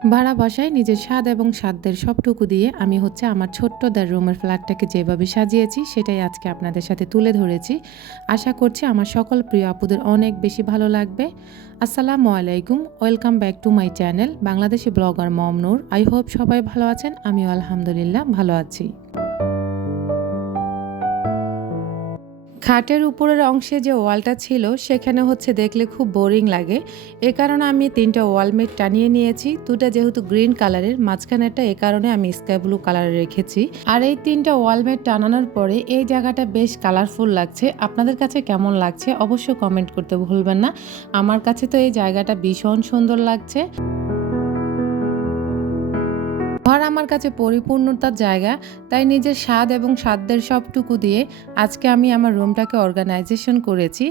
ভাড়া বাসায় নিজের স্বাদ এবং সাধ্যের সবটুকু দিয়ে আমি আমার ছোট্ট রুমের ফ্ল্যাটটাকে যেভাবে সাজিয়েছি সেটাই আজকে আপনাদের সাথে তুলে ধরেছি। আশা করছি আমার সকল প্রিয় আপুদের অনেক বেশি ভালো লাগবে। আসসালামু আলাইকুম, welcome back to my channel Bangladeshi blogger Mom Noor. I hope সবাই ভালো আছেন, আমিও আলহামদুলিল্লাহ ভালো আছি। খাটের উপরের অংশে যে ওয়ালটা ছিল সেখানে দেখলে খুব বোরিং লাগে। এ কারণে আমি 3টা ওয়ালমেট টানিয়ে নিয়েছি। দুটা যেহেতু গ্রিন কালারের, মাঝখানেরটা এ কারণে আমি স্কাই ব্লু কালারে রেখেছি। আর এই 3টা ওয়ালমেট টানানোর পরে এই জায়গাটা বেশ কালারফুল লাগছে। আপনাদের কাছে কেমন লাগছে অবশ্যই কমেন্ট করতে ভুলবেন না। আমার কাছে তো এই জায়গাটা ভীষণ সুন্দর লাগছে। ঘর আমার কাছে পরিপূর্ণতার জায়গা, তাই নিজের স্বাদ এবং সাধ্যের সবটুকু দিয়ে আজকে আমি আমার রুমটাকে অর্গানাইজেশন করেছি।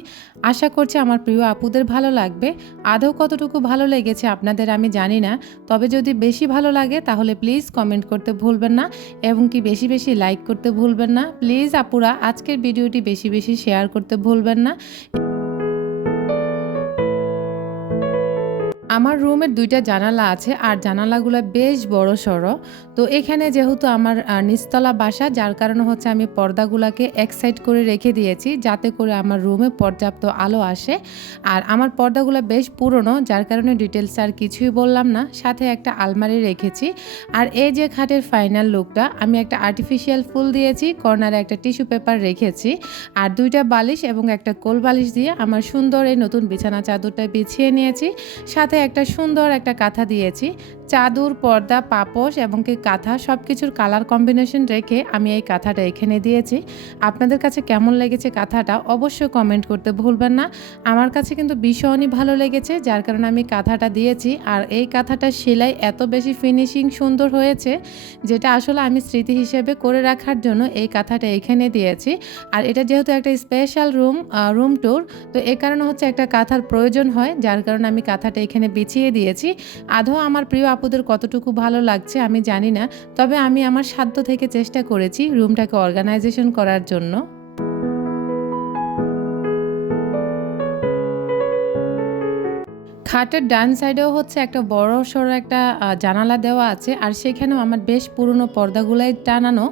আশা করছি আমার প্রিয় আপুদের ভালো লাগবে। আদৌ কতটুকু ভালো লেগেছে আপনাদের আমি জানি না, তবে যদি বেশি ভালো লাগে তাহলে প্লিজ কমেন্ট করতে ভুলবেন না এবং কি বেশি বেশি লাইক করতে ভুলবেন না। প্লিজ আপুরা আজকের ভিডিওটি বেশি বেশি শেয়ার করতে ভুলবেন না। আমার রুমের 2টা জানালা আছে আর জানালাগুলো বেশ বড় সড়ো। তো এখানে যেহেতু আমার নিচতলা বাসা, যার কারণে আমি পর্দাগুলোকে এক সাইড করে রেখে দিয়েছি যাতে করে আমার রুমে পর্যাপ্ত আলো আসে। আর আমার পর্দাগুলো বেশ পুরনো, যার কারণে ডিটেলস আর কিছুই বললাম না। সাথে একটা আলমারি রেখেছি। আর এই যে খাটের ফাইনাল লুকটা, আমি একটা আর্টিফিশিয়াল ফুল দিয়েছি, কর্নারে একটা টিস্যু পেপার রেখেছি আর 2টা বালিশ এবং একটা কোল বালিশ দিয়ে আমার সুন্দর এই নতুন বিছানা চাদরটা বিছিয়ে নিয়েছি। সাথে একটা সুন্দর একটা কাঁথা দিয়েছি। চাদর, পর্দা, পাপোশ এবং কি কাঁথা সব কিছুর কালার কম্বিনেশন রেখে আমি এই কাঁথাটা এখানে দিয়েছি। আপনাদের কাছে কেমন লেগেছে কাঁথাটা অবশ্যই কমেন্ট করতে ভুলবেন না। আমার কাছে কিন্তু ভীষণই ভালো লেগেছে, যার কারণে আমি কাঁথাটা দিয়েছি। আর এই কাঁথাটার সেলাই এত বেশি ফিনিশিং সুন্দর হয়েছে, যেটা আসলে আমি স্মৃতি হিসেবে করে রাখার জন্য এই কাঁথাটা এখানে দিয়েছি। আর এটা যেহেতু একটা স্পেশাল রুম ট্যুর, তো এই কারণে একটা কাঁথার প্রয়োজন হয়, যার কারণে আমি কাঁথাটা এখানে বিছিয়ে দিয়েছি। আদৌ আমার প্রিয় আপুদের কতটুকু ভালো লাগছে আমি জানি না, তবে আমি আমার সাধ্য থেকে চেষ্টা করেছি রুমটাকে অর্গানাইজেশন করার জন্য। খাটের ডান সাইডেও একটা বড় সড়ো একটা জানালা দেওয়া আছে আর সেখানেও আমার বেশ পুরনো পর্দাগুলাই টানানো।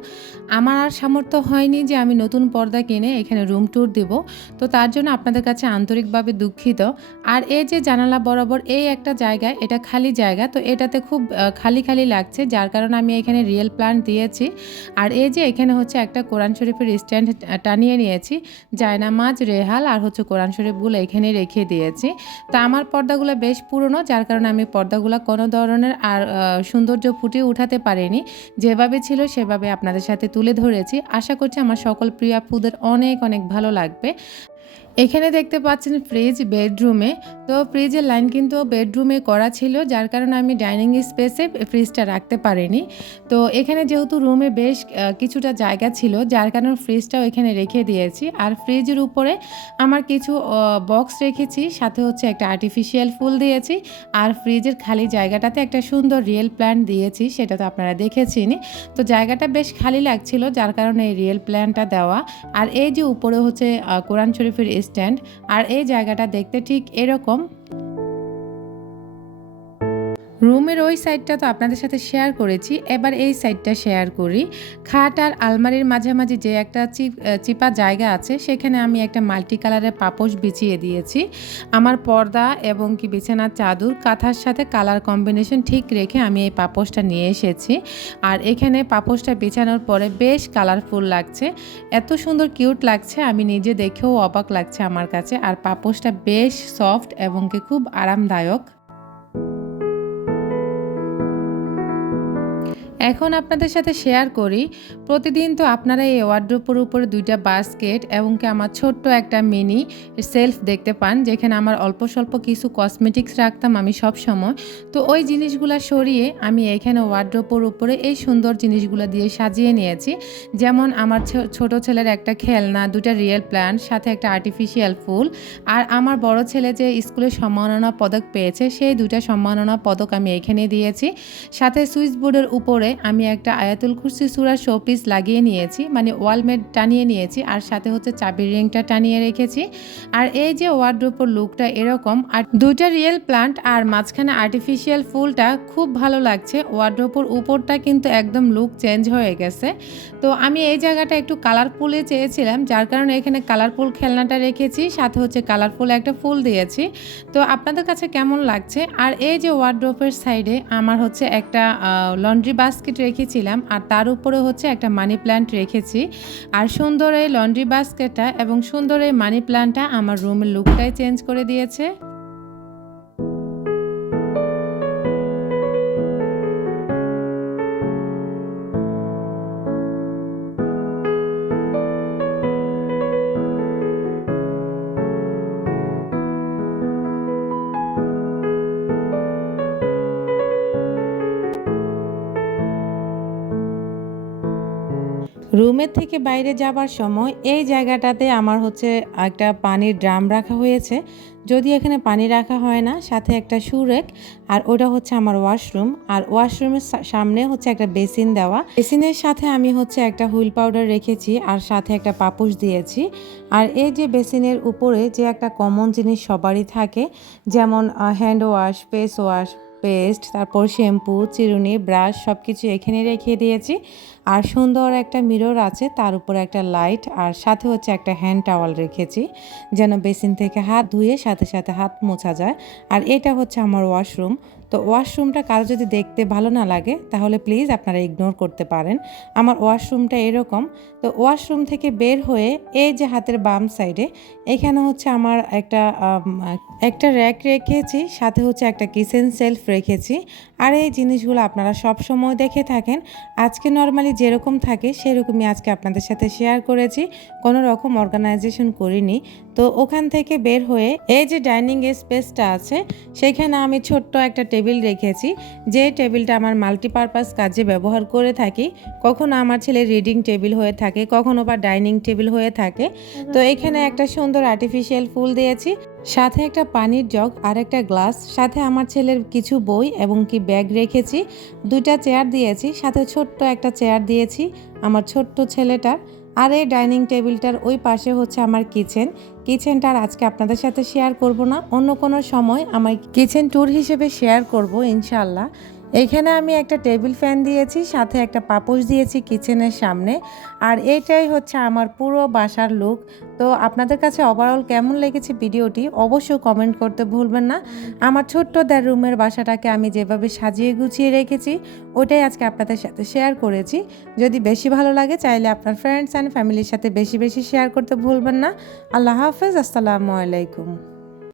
আমার আর সামর্থ্য হয়নি যে আমি নতুন পর্দা কিনে এখানে রুম ট্যুর দেব, তো তার জন্য আপনাদের কাছে আন্তরিকভাবে দুঃখিত। আর এই যে জানালা বরাবর এই একটা জায়গা, এটা খালি জায়গা, তো এটাতে খুব খালি খালি লাগছে, যার কারণে আমি এখানে রিয়েল প্ল্যান্ট দিয়েছি। আর এই যে এখানে একটা কোরআন শরীফের স্ট্যান্ড টানিয়ে নিয়েছি, জায়নামাজ, রেহাল আর কোরআন শরীফগুলো এখানে রেখে দিয়েছি। তা আমার পর্দাগুলো বেশ পুরনো, যার কারণে আমি পর্দাগুলো কোনো ধরনের আর সৌন্দর্য ফুটিয়ে উঠাতে পারিনি। যেভাবে ছিল সেভাবে আপনাদের সাথে তুলে ধরেছি। আশা করছি আমার সকল প্রিয় আপুদের অনেক অনেক ভালো লাগবে। এখানে দেখতে পাচ্ছেন ফ্রিজ বেডরুমে, তো ফ্রিজের লাইন কিন্তু বেডরুমে করা ছিল, যার কারণে আমি ডাইনিং স্পেসে ফ্রিজটা রাখতে পারিনি। তো এখানে যেহেতু রুমে বেশ কিছুটা জায়গা ছিল, যার কারণে ফ্রিজটাও এখানে রেখে দিয়েছি। আর ফ্রিজের উপরে আমার কিছু বক্স রেখেছি, সাথে একটা আর্টিফিশিয়াল ফুল দিয়েছি। আর ফ্রিজের খালি জায়গাটাতে একটা সুন্দর রিয়েল প্ল্যান্ট দিয়েছি, সেটা তো আপনারা দেখেছেনই। তো জায়গাটা বেশ খালি লাগছিল, যার কারণে এই রিয়েল প্ল্যান্টটা দেওয়া। আর এই যে উপরে কোরআন শরীফের স্ট্যান্ড, আর এই জায়গাটা দেখতে ঠিক এরকম। রুমের ওই সাইডটা তো আপনাদের সাথে শেয়ার করেছি, এবার এই সাইডটা শেয়ার করি। খাট আর আলমারির মাঝামাঝি যে একটা চিপা জায়গা আছে, সেখানে আমি একটা মাল্টি কালারের পাপোশ বিছিয়ে দিয়েছি। আমার পর্দা এবং কি বিছানার চাদর কাঁথার সাথে কালার কম্বিনেশন ঠিক রেখে আমি এই পাপোশটা নিয়ে এসেছি। আর এখানে পাপোশটা বিছানোর পরে বেশ কালারফুল লাগছে, এত সুন্দর কিউট লাগছে, আমি নিজে দেখেও অবাক লাগছে আমার কাছে। আর পাপোশটা বেশ সফট এবং কি খুব আরামদায়ক। এখন আপনাদের সাথে শেয়ার করি, প্রতিদিন তো আপনারা এই ওয়ার্ড্রোপের উপরে 2টা বাস্কেট এবং কি আমার ছোট্ট একটা মিনি সেলফ দেখতে পান, যেখানে আমার অল্প স্বল্প কিছু কসমেটিক্স রাখতাম আমি সব সময়। তো ওই জিনিসগুলো সরিয়ে আমি এখানে ওয়ার্ড্রোপের উপরে এই সুন্দর জিনিসগুলো দিয়ে সাজিয়ে নিয়েছি। যেমন আমার ছোট ছেলের একটা খেলনা, 2টা রিয়েল প্ল্যান্ট, সাথে একটা আর্টিফিশিয়াল ফুল। আর আমার বড় ছেলে যে স্কুলে সম্মাননা পদক পেয়েছে, সেই 2টা সম্মাননা পদক আমি এখানে দিয়েছি। সাথে সুইচ বোর্ডের উপরে উপরে আমি একটা আয়াতুল কুরসি সূরা শোপিস লাগিয়ে নিয়েছি, মানে ওয়ালমেট টানিয়ে নিয়েছি, আর সাথে হচ্ছে চাবির রিংটা টানিয়ে রেখেছি। আর এই যে ওয়ার্ড্রোবের লুকটা এরকম, আর দুইটা রিয়েল প্লান্ট আর মাঝখানে আর্টিফিশিয়াল ফুলটা খুব ভালো লাগছে। ওয়ার্ড্রোবের উপরটা কিন্তু একদম লুক চেঞ্জ হয়ে গেছে। তো আমি এই জায়গাটা একটু কালারফুলে চেয়েছিলাম, যার কারণে এখানে কালারফুল খেলনাটা রেখেছি, সাথে হচ্ছে কালারফুল একটা ফুল দিয়েছি। তো আপনাদের কাছে কেমন লাগছে? আর এই যে ওয়ার্ড্রোবের সাইডে আমার হচ্ছে একটা লন্ড্রি বাস্কেট রেখেছিলাম, আর তার উপরে হচ্ছে একটা মানি প্ল্যান্ট রেখেছি। আর সুন্দর এই লন্ড্রি বাস্কেটটা এবং সুন্দর এই মানি প্ল্যান্টটা আমার রুমের লুকটাই চেঞ্জ করে দিয়েছে। রুমের থেকে বাইরে যাবার সময় এই জায়গাটাতে আমার হচ্ছে একটা পানির ড্রাম রাখা হয়েছে, যদি এখানে পানি রাখা হয় না, সাথে একটা সুরেক, আর ওটা হচ্ছে আমার ওয়াশরুম। আর ওয়াশরুমের সামনে হচ্ছে একটা বেসিন দেওয়া, বেসিনের সাথে আমি হচ্ছে একটা হুইল পাউডার রেখেছি, আর সাথে একটা পাপোশ দিয়েছি। আর এই যে বেসিনের উপরে যে একটা কমন জিনিস সবারই থাকে, যেমন hand wash, face wash, paste, তারপর শ্যাম্পু, চিরুনি, ব্রাশ সব কিছু এখানে রেখে দিয়েছি। আর সুন্দর একটা মিরর আছে, তার উপরে একটা লাইট, আর সাথে হচ্ছে একটা হ্যান্ড টাওয়াল রেখেছি, যেন বেসিন থেকে হাত ধুয়ে সাথে সাথে হাত মোছা যায়। আর এটা হচ্ছে আমার ওয়াশরুম। তো ওয়াশরুমটা কারো যদি দেখতে ভালো না লাগে তাহলে প্লিজ আপনারা ইগনোর করতে পারেন। আমার ওয়াশরুমটা এরকম। তো ওয়াশরুম থেকে বের হয়ে এই যে হাতের বাম সাইডে এখানে হচ্ছে আমার একটা র্যাক রেখেছি, সাথে হচ্ছে একটা কিচেন সেলফ রেখেছি। আর এই জিনিসগুলো আপনারা সব সময় দেখে থাকেন। আজকে নর্মালি যেরকম থাকে সেরকমই আজকে আপনাদের সাথে শেয়ার করেছি, কোনো রকম অর্গানাইজেশন করিনি। তো ওখান থেকে বের হয়ে এই যে ডাইনিং স্পেসটা আছে সেখানে আমি ছোট্ট একটা টেবিল রেখেছি, যে টেবিলটা আমার মাল্টিপারপাস কাজে ব্যবহার করে থাকি। কখনো আমার ছেলে রিডিং টেবিল হয়ে থাকে, কখনো বা ডাইনিং টেবিল হয়ে থাকে। তো এখানে একটা সুন্দর আর্টিফিশিয়াল ফুল দিয়েছি, সাথে একটা পানির জগ আর একটা গ্লাস, সাথে আমার ছেলের কিছু বই এবং কি ব্যাগ রেখেছি, দুইটা চেয়ার দিয়েছি, সাথে ছোট্ট একটা চেয়ার দিয়েছি আমার ছোট্ট ছেলেটার। আর এই ডাইনিং টেবিলটার ওই পাশে হচ্ছে আমার কিচেনটার আজকে আপনাদের সাথে শেয়ার করব না, অন্য কোনো সময় আমার কিচেন ট্যুর হিসেবে শেয়ার করব ইনশাল্লাহ। এইখানে আমি একটা টেবিল ফ্যান দিয়েছি, সাথে একটা পাপোশ দিয়েছি কিচেনের সামনে। আর এইটাই হচ্ছে আমার পুরো বাসার লুক। তো আপনাদের কাছে ওভারঅল কেমন লেগেছে ভিডিওটি অবশ্যই কমেন্ট করতে ভুলবেন না। আমার ছোট্ট রুমের বাসাটাকে আমি যেভাবে সাজিয়ে গুছিয়ে রেখেছি ওটাই আজকে আপনাদের সাথে শেয়ার করেছি। যদি বেশি ভালো লাগে চাইলে আপনার ফ্রেন্ডস অ্যান্ড ফ্যামিলির সাথে বেশি বেশি শেয়ার করতে ভুলবেন না। আল্লাহ হাফেজ, আসসালামু আলাইকুম।